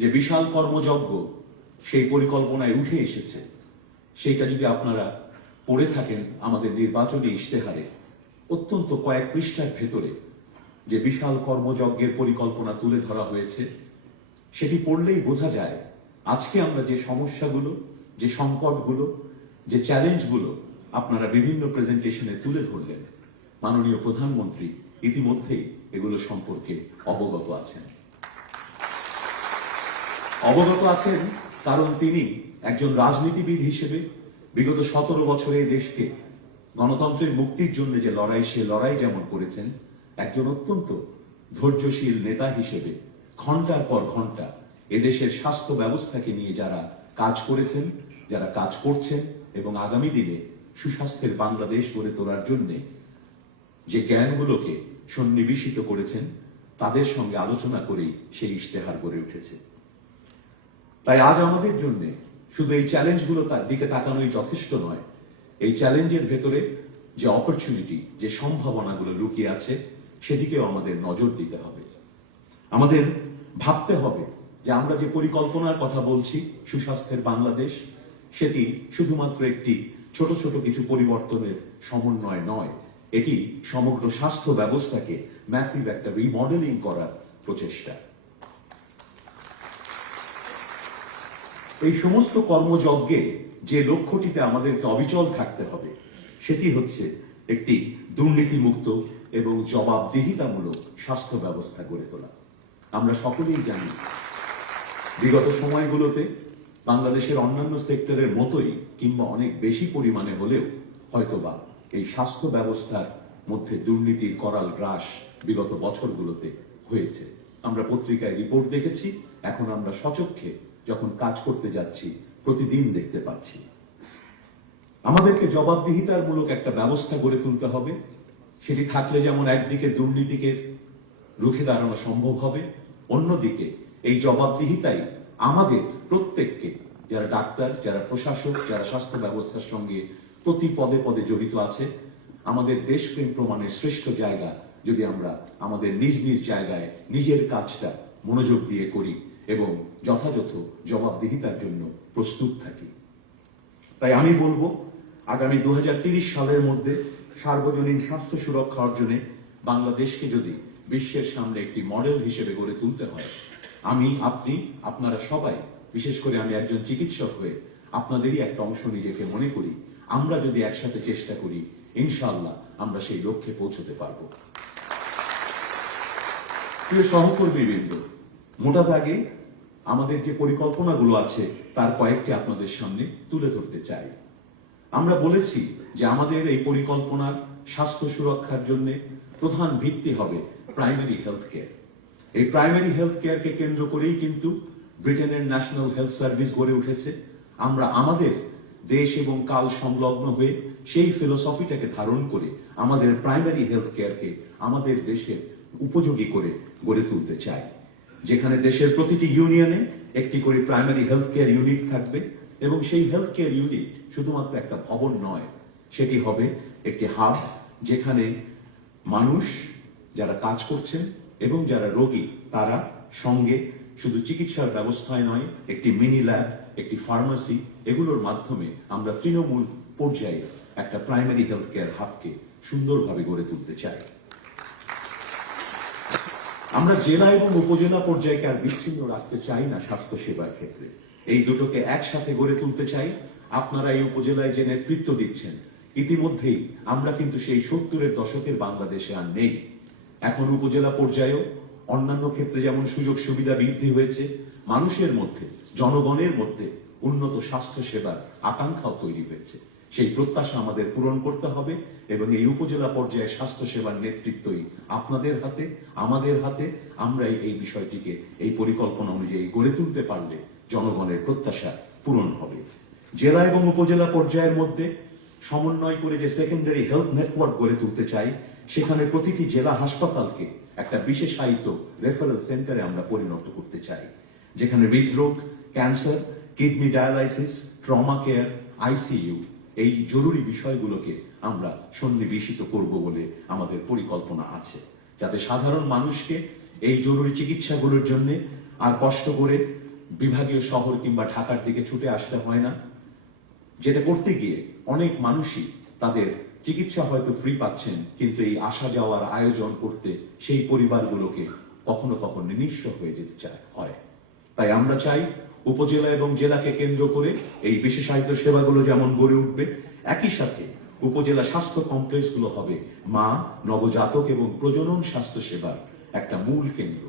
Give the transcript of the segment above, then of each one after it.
যে বিশাল কর্মযজ্ঞ সেই পরিকল্পনায় উঠে এসেছে, সেইটা যদি আপনারা পড়ে থাকেন আমাদের নির্বাচনী ইশতেহারে অত্যন্ত কয়েক পৃষ্ঠার ভেতরে যে বিশাল কর্মযজ্ঞের পরিকল্পনা তুলে ধরা হয়েছে, সেটি পড়লেই বোঝা যায় আজকে আমরা যে সমস্যাগুলো, যে সংকটগুলো, যে চ্যালেঞ্জগুলো আপনারা বিভিন্ন প্রেজেন্টেশনে তুলে ধরলেন, মাননীয় প্রধানমন্ত্রী ইতিমধ্যেই এগুলো সম্পর্কে অবগত আছেন। কারণ তিনি একজন রাজনীতিবিদ হিসেবে বিগত 17 বছরে দেশকে গণতন্ত্রের মুক্তির জন্য যে লড়াই, সে লড়াই যেমন করেছেন, একজন অত্যন্ত ধৈর্যশীল নেতা হিসেবে ঘন্টার পর ঘন্টা এদেশের স্বাস্থ্য ব্যবস্থাকে নিয়ে যারা কাজ করেছেন, যারা কাজ করছেন এবং আগামী দিনে সুস্বাস্থ্যের বাংলাদেশ গড়ে তোলার জন্য যে জ্ঞানগুলোকে সন্নিবেশিত করেছেন, তাদের সঙ্গে আলোচনা করেই সেই ইশতেহার গড়ে উঠেছে। তাই আজ আমাদের জন্য শুধু এই চ্যালেঞ্জগুলো তার দিকে তাকানোই যথেষ্ট নয়, এই চ্যালেঞ্জের ভেতরে যে অপরচুনিটি, যে সম্ভাবনাগুলো লুকিয়ে আছে, সেদিকেও আমাদের নজর দিতে হবে। আমাদের ভাবতে হবে যে আমরা যে পরিকল্পনার কথা বলছি, সুস্বাস্থ্যের বাংলাদেশ, সেটি শুধুমাত্র একটি ছোট ছোট কিছু পরিবর্তনের সমন্বয় নয়, এটি সমগ্র স্বাস্থ্য ব্যবস্থাকে ম্যাসিভ একটা রিমডেলিং করার প্রচেষ্টা। এই সমস্ত কর্মযজ্ঞে যে লক্ষ্যটিতে আমাদেরকে অবিচল থাকতে হবে, সেটি হচ্ছে একটি দুর্নীতিমুক্ত এবং জবাবদিহিতামূলক স্বাস্থ্য ব্যবস্থা গড়ে তোলা। আমরা সকলেই জানি বিগত সময়গুলোতে বাংলাদেশের অন্যান্য সেক্টরের মতোই কিংবা অনেক বেশি পরিমাণে হলেও হয়তোবা এই স্বাস্থ্য ব্যবস্থার মধ্যে দুর্নীতির করাল গ্রাস বিগত বছরগুলোতে হয়েছে। আমরা পত্রিকায় রিপোর্ট দেখেছি, এখন আমরা সচক্ষে যখন কাজ করতে যাচ্ছি প্রতিদিন দেখতে পাচ্ছি। আমাদেরকে জবাবদিহিতার মূলক একটা ব্যবস্থা গড়ে তুলতে হবে। সেটি থাকলে যেমন একদিকে দুর্নীতিকে রুখে দাঁড়ানো সম্ভব হবে, অন্যদিকে এই জবাবদিহিতাই আমাদের প্রত্যেককে, যারা ডাক্তার, যারা প্রশাসক, যারা স্বাস্থ্য ব্যবস্থার সঙ্গে প্রতি পদে পদে জড়িত আছে, আমাদের দেশপ্রেম প্রমাণের শ্রেষ্ঠ জায়গা যদি আমরা আমাদের নিজ নিজ জায়গায় নিজের কাজটা মনোযোগ দিয়ে করি এবং যথাযথ জবাবদিহিতার জন্য প্রস্তুত থাকি। তাই আমি বলবো, আগামী 2030 সালের মধ্যে সার্বজনীন স্বাস্থ্য সুরক্ষা অর্জনে বাংলাদেশকে যদি বিশ্বের সামনে একটি মডেল হিসেবে গড়ে তুলতে হয়, আমি, আপনি, আপনারা সবাই, বিশেষ করে আমি একজন চিকিৎসক হয়ে আপনাদেরই একটা অংশ নিজেকে মনে করি, আমরা যদি একসাথে চেষ্টা করি, ইনশাআল্লাহ আমরা সেই লক্ষ্যে পৌঁছতে পারবো। প্রিয় সহকর্মীবৃন্দ, মোটা দাগে আমাদের যে পরিকল্পনাগুলো আছে তার কয়েকটি আপনাদের সামনে তুলে ধরতে চাই। আমরা বলেছি যে আমাদের এই পরিকল্পনার স্বাস্থ্য সুরক্ষার জন্য প্রধান ভিত্তি হবে প্রাইমারি হেলথ কেয়ার। এই প্রাইমারি হেলথ কেয়ারকে কেন্দ্র করেই কিন্তু ব্রিটেনের ন্যাশনাল হেলথ সার্ভিস গড়ে উঠেছে। আমরা আমাদের দেশ এবং কাল সংলগ্ন হয়ে সেই ফিলোসফিটাকে ধারণ করে আমাদের প্রাইমারি হেলথ কেয়ারকে আমাদের দেশে উপযোগী করে গড়ে তুলতে চাই, যেখানে দেশের প্রতিটি ইউনিয়নে একটি করে প্রাইমারি হেলথ কেয়ার ইউনিট থাকবে এবং সেই হেলথ কেয়ার ইউনিট শুধুমাত্র একটা ভবন নয়, সেটি হবে একটি হাব, যেখানে মানুষ যারা কাজ করছেন এবং যারা রোগী তারা সঙ্গে শুধু চিকিৎসার ব্যবস্থায় নয়, একটি মিনি ল্যাব, একটি ফার্মাসি, এগুলোর মাধ্যমে আমরা তৃণমূল পর্যায়ে একটা প্রাইমারি হেলথ কেয়ার হাবকে সুন্দরভাবে গড়ে তুলতে চাই। আমরা জেলা এবং উপজেলা পর্যায়কে আর বিচ্ছিন্ন রাখতে চাই না স্বাস্থ্য সেবার ক্ষেত্রে, এই দুটোকে একসাথে গড়ে তুলতে চাই। আপনারা এই উপজেলায় যে নেতৃত্ব দিচ্ছেন, ইতিমধ্যেই আমরা কিন্তু সেই 70-এর দশকের বাংলাদেশে আর নেই। এখন উপজেলা পর্যায়েও অন্যান্য ক্ষেত্রে যেমন সুযোগ সুবিধা বৃদ্ধি হয়েছে, মানুষের মধ্যে, জনগণের মধ্যে উন্নত স্বাস্থ্য সেবার আকাঙ্ক্ষাও তৈরি হয়েছে। সেই প্রত্যাশা আমাদের পূরণ করতে হবে এবং এই উপজেলা পর্যায়ে স্বাস্থ্য সেবার নেতৃত্বই আপনাদের হাতে, আমাদের হাতে। আমরাই এই বিষয়টিকে এই পরিকল্পনা অনুযায়ী গড়ে তুলতে পারলে জনগণের প্রত্যাশা পূরণ হবে। জেলা এবং উপজেলা পর্যায়ের মধ্যে সমন্বয় করে যে সেকেন্ডারি হেলথ নেটওয়ার্ক গড়ে তুলতে চাই, সেখানে প্রতিটি জেলা হাসপাতালকে একটা বিশেষায়িত রেফারেল সেন্টারে আমরা পরিণত করতে চাই, যেখানে হৃদরোগ, cancer, kidney dialysis, trauma care, ICU, এই জরুরি বিষয়গুলোকে আমরা সন্নিবেশিত করব বলে আমাদের পরিকল্পনা আছে, যাতে সাধারণ মানুষকে এই জরুরি চিকিৎসাগুলোর জন্য আর কষ্ট করে বিভাগীয় শহর কিংবা ঢাকার দিকে ছুটে আসতে হয় না, যেটা করতে গিয়ে অনেক মানুষই তাদের চিকিৎসা হয়তো ফ্রি পাচ্ছেন, কিন্তু এই আসা যাওয়ার আয়োজন করতে সেই পরিবারগুলোকে কখনো কখনো নিঃস্ব হয়ে যেতে হয়। তাই আমরা চাই উপজেলা এবং জেলাকে কেন্দ্র করে এই বিশেষায়িত সেবাগুলো যেমন গড়ে উঠবে, একই সাথে উপজেলা স্বাস্থ্য কমপ্লেক্সগুলো হবে মা, নবজাতক এবং প্রজনন স্বাস্থ্য সেবার একটা মূল কেন্দ্র।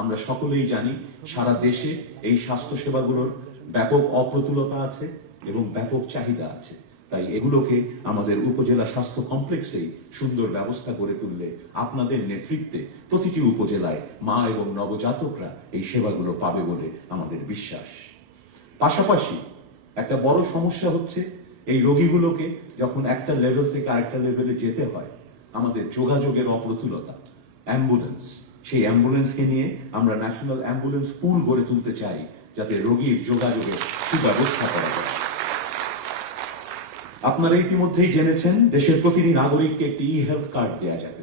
আমরা সকলেই জানি সারা দেশে এই স্বাস্থ্য সেবাগুলোর ব্যাপক অপ্রতুলতা আছে এবং ব্যাপক চাহিদা আছে। তাই এগুলোকে আমাদের উপজেলা স্বাস্থ্য কমপ্লেক্সেই সুন্দর ব্যবস্থা গড়ে তুললে আপনাদের নেতৃত্বে প্রতিটি উপজেলায় মা এবং নবজাতকরা এই সেবাগুলো পাবে বলে আমাদের বিশ্বাস। পাশাপাশি একটা বড় সমস্যা হচ্ছে এই রোগীগুলোকে যখন একটা লেভেল থেকে আরেকটা লেভেলে যেতে হয়, আমাদের যোগাযোগের অপ্রতুলতা। অ্যাম্বুলেন্স, সেই অ্যাম্বুলেন্সকে নিয়ে আমরা ন্যাশনাল অ্যাম্বুলেন্স পুল গড়ে তুলতে চাই, যাতে রোগীর যোগাযোগের সুব্যবস্থা করা যায়। আপনারা ইতিমধ্যেই জেনেছেন দেশের প্রতিটি নাগরিককে একটি ই হেলথ কার্ড দেওয়া যাবে।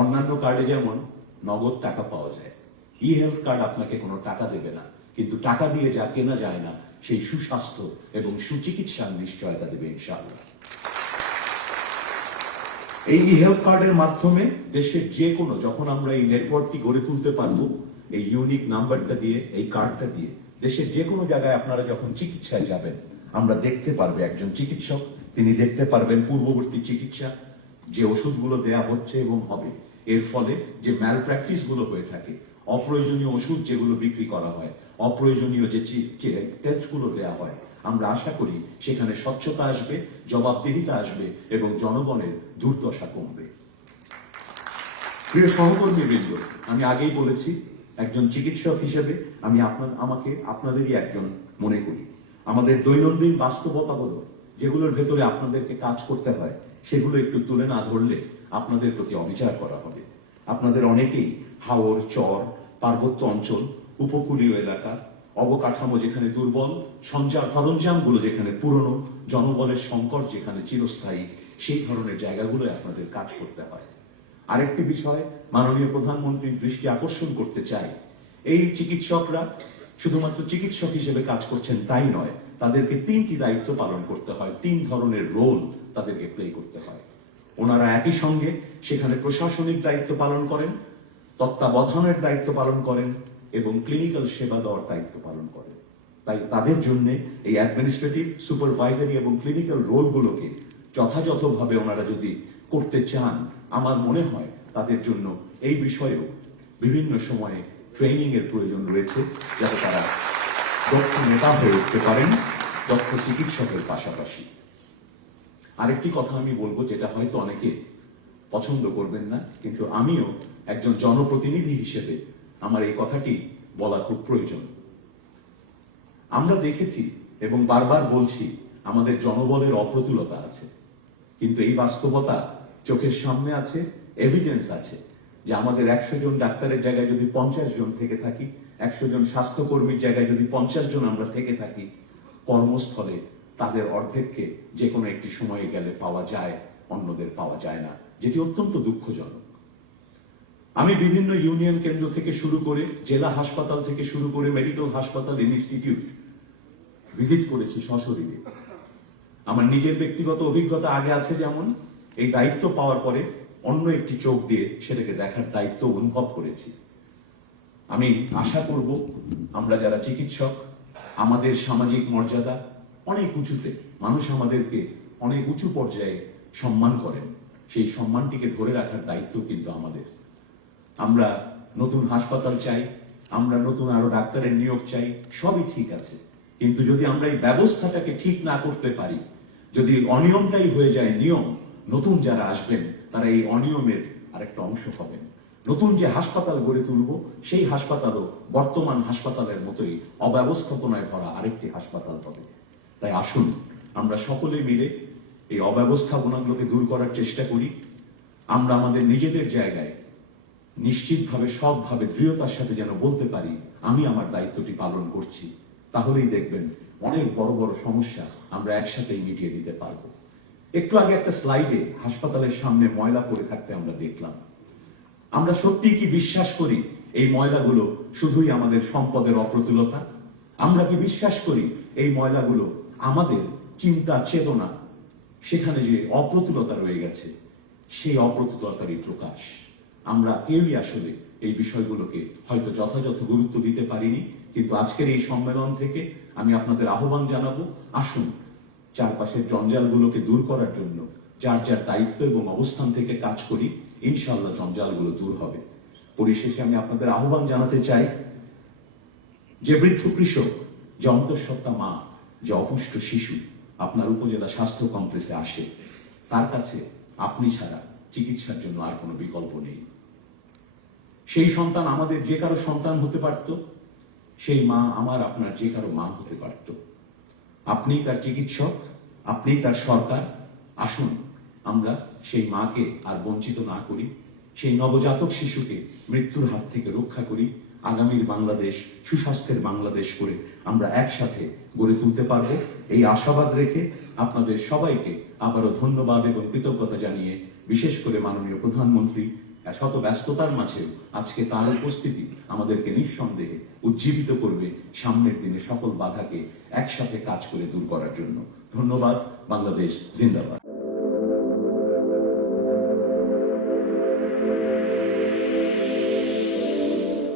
অন্যান্য কার্ডে যেমন নগদ টাকা পাওয়া যায়, ই হেলথ কার্ড আপনাকে কোনো টাকা দেবে না, কিন্তু টাকা দিয়ে যা কেনা যায় না সেই সুস্বাস্থ্য এবং সুচিকিৎসার নিশ্চয়তা দেবে ইনশাআল্লাহ। এই ই হেলথ কার্ডের মাধ্যমে দেশের যে কোনো, যখন আমরা এই নেটওয়ার্কটি গড়ে তুলতে পারবো, এই ইউনিক নাম্বারটা দিয়ে, এই কার্ডটা দিয়ে দেশের যে কোনো জায়গায় আপনারা যখন চিকিৎসায় যাবেন, আমরা দেখতে পারবে একজন চিকিৎসক, তিনি দেখতে পারবেন পূর্ববর্তী চিকিৎসা, যে ওষুধগুলো দেয়া হচ্ছে এবং হবে, এর ফলে যে ম্যাল প্র্যাকটিস গুলো হয়ে থাকে, অপ্রয়োজনীয় ওষুধ যেগুলো বিক্রি করা হয়, অপ্রয়োজনীয় যে টেস্ট গুলো দেওয়া হয়, আমরা আশা করি সেখানে স্বচ্ছতা আসবে, জবাবদিহিতা আসবে এবং জনগণের দুর্দশা কমবে। প্রিয় সহকর্মীবৃন্দ, আমি আগেই বলেছি একজন চিকিৎসক হিসেবে আমি আমাকে আপনাদেরই একজন মনে করি। আমাদের দৈনন্দিন বাস্তবতা হলো যেগুলোর ভেতরে আপনাদেরকে কাজ করতে হয়, সেগুলো একটু তুলে না ধরলে আপনাদের প্রতি অবিচার করা হবে। আপনাদের অনেকেই হাওর, চর, পার্বত্য অঞ্চল, উপকূলীয় এলাকা, অবকাঠামো যেখানে দুর্বল, সঞ্চার সরঞ্জামগুলো যেখানে পুরনো, জনবলের সংকট যেখানে চিরস্থায়ী, সেই ধরনের জায়গাগুলোয় আপনাদের কাজ করতে হয়। আরেকটি বিষয় মাননীয় প্রধানমন্ত্রীর দৃষ্টি আকর্ষণ করতে চাই, এই চিকিৎসকরা শুধুমাত্র চিকিৎসক হিসেবে কাজ করছেন তাই নয়, তাদেরকে 3টি দায়িত্ব পালন করতে হয়, 3 ধরনের রোল তাদেরকে প্লে করতে হয়। ওনারা একই সঙ্গে সেখানে প্রশাসনিক দায়িত্ব পালন করেন, তত্ত্বাবধানের দায়িত্ব পালন করেন এবং ক্লিনিক্যাল সেবা দেওয়ার দায়িত্ব পালন করেন। তাই তাদের জন্য এই অ্যাডমিনিস্ট্রেটিভ, সুপারভাইজারি এবং ক্লিনিক্যাল রোলগুলোকে যথাযথভাবে ওনারা যদি করতে চান, আমার মনে হয় তাদের জন্য এই বিষয়েও বিভিন্ন সময়ে ট্রেনিং এর প্রয়োজন রয়েছে, যাতে তারা দক্ষ নেতা হয়ে উঠতে পারেন, দক্ষ চিকিৎসকের পাশাপাশি। আরেকটি কথা আমি বলবো, যেটা হয়তো অনেকে পছন্দ করবেন না, কিন্তু আমিও একজন জনপ্রতিনিধি হিসেবে আমার এই কথাটি বলা খুব প্রয়োজন। আমরা দেখেছি এবং বারবার বলছি আমাদের জনবলের অপ্রতুলতা আছে, কিন্তু এই বাস্তবতা চোখের সামনে আছে, এভিডেন্স আছে যে আমাদের 100 জন ডাক্তারের জায়গায় যদি 50 জন থেকে থাকি, 100 জন স্বাস্থ্যকর্মীর জায়গায় যদি 50 জন আমরা থেকে থাকি, কর্মস্থলে তাদের অর্ধেককে যে কোনো একটি সময়ে গেলে পাওয়া যায়, অন্যদের পাওয়া যায় না, যেটি অত্যন্ত দুঃখজনক। আমি বিভিন্ন ইউনিয়ন কেন্দ্র থেকে শুরু করে, জেলা হাসপাতাল থেকে শুরু করে মেডিকেল হাসপাতাল, ইনস্টিটিউট ভিজিট করেছি সশরীরে। আমার নিজের ব্যক্তিগত অভিজ্ঞতা আগে আছে, যেমন এই দায়িত্ব পাওয়ার পরে অন্য একটি চোখ দিয়ে সেটাকে দেখার দায়িত্ব অনুভব করেছি। আমি আশা করব আমরা যারা চিকিৎসক, আমাদের সামাজিক মর্যাদা অনেক উঁচুতে, মানুষ আমাদেরকে অনেক উঁচু পর্যায়ে সম্মান করেন, সেই সম্মানটিকে ধরে রাখার দায়িত্ব কিন্তু আমাদের। আমরা নতুন হাসপাতাল চাই, আমরা নতুন আরো ডাক্তারের নিয়োগ চাই, সবই ঠিক আছে, কিন্তু যদি আমরা এই ব্যবস্থাটাকে ঠিক না করতে পারি, যদি অনিয়মটাই হয়ে যায় নিয়ম, নতুন যারা আসবেন তারা এই অনিয়মের আরেকটা অংশ হবেন। নতুন যে হাসপাতাল গড়ে তুলব, সেই হাসপাতালও বর্তমান হাসপাতালের মতোই অব্যবস্থাপনায় ভরা আরেকটি হাসপাতাল হবে। তাই আসুন আমরা সকলে মিলে এই অব্যবস্থাপনাগুলোকে দূর করার চেষ্টা করি। আমরা আমাদের নিজেদের জায়গায় নিশ্চিতভাবে, সবভাবে, দৃঢ়তার সাথে যেন বলতে পারি আমি আমার দায়িত্বটি পালন করছি, তাহলেই দেখবেন অনেক বড় বড় সমস্যা আমরা একসাথেই মিটিয়ে দিতে পারবো। একটু আগে একটা স্লাইডে হাসপাতালের সামনে ময়লা পড়ে থাকতে আমরা দেখলাম। আমরা সত্যিই কি বিশ্বাস করি এই ময়লাগুলো শুধুই আমাদের সম্পদের অপ্রতুলতা? আমরা কি বিশ্বাস করি এই ময়লাগুলো আমাদের চিন্তা চেতনা সেখানে যে অপ্রতুলতা রয়ে গেছে সেই অপ্রতুলতারই প্রকাশ। আমরা কেউই আসলে এই বিষয়গুলোকে হয়তো যথাযথ গুরুত্ব দিতে পারিনি, কিন্তু আজকের এই সম্মেলন থেকে আমি আপনাদের আহ্বান জানাবো, আসুন চারপাশের জঞ্জালগুলোকে দূর করার জন্য যার যার দায়িত্ব এবং অবস্থান থেকে কাজ করি, ইনশাআল্লাহ জঞ্জালগুলো দূর হবে। পরিশেষে আমি আপনাদের আহ্বান জানাতে চাই, যে বৃদ্ধ কৃষক, যে অন্তঃসত্ত্বা মা, যে অপুষ্ট শিশু আপনার উপজেলা স্বাস্থ্য কমপ্লেক্সে আসে, তার কাছে আপনি ছাড়া চিকিৎসার জন্য আর কোনো বিকল্প নেই। সেই সন্তান আমাদের যে কারো সন্তান হতে পারত, সেই মা আমার আপনার যে কারো মা হতে পারত। আপনিই তার চিকিৎসক, আপনিই তার সরকার। আসুন আমরা সেই মাকে আর বঞ্চিত না করি, সেই নবজাতক শিশুকে মৃত্যুর হাত থেকে রক্ষা করি। আগামীর বাংলাদেশ সুস্বাস্থ্যের বাংলাদেশ করে আমরা একসাথে গড়ে তুলতে পারবো, এই আশাবাদ রেখে আপনাদের সবাইকে আবারও ধন্যবাদ এবং কৃতজ্ঞতা জানিয়ে, বিশেষ করে মাননীয় প্রধানমন্ত্রী শত ব্যস্ততার মাঝেও আজকে তার উপস্থিতি আমাদেরকে নিঃসন্দেহে উজ্জীবিত করবে সামনের দিনে সকল বাধাকে একসাথে কাজ করে দূর করার জন্য। ধন্যবাদ। বাংলাদেশ জিন্দাবাদ।